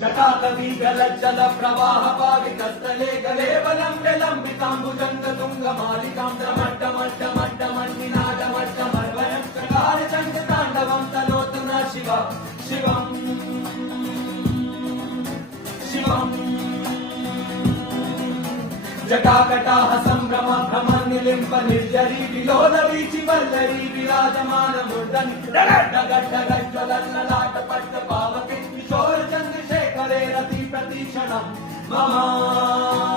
जटाकवी गलज्जल प्रवाह पावितस्थले गले वलम्ब्य लम्बिताम्बुजङ्ग तुङ्ग मालिकां डमड्डमड्डमड्डमड्डमड्डमर्वयं चकार चण्ड ताण्डवं तनोतु न शिव शिवम् शिवम् जटाकटाह सम्भ्रम भ्रम निलिम्ब निर्जरी विलोल वीचि वल्लरी विराजमान मूर्धनि डगड्डगज्ज्वलल्ललाट पट्ट पावके किशोर चन्द्रशेखरे रति प्रतीक्षणम् मम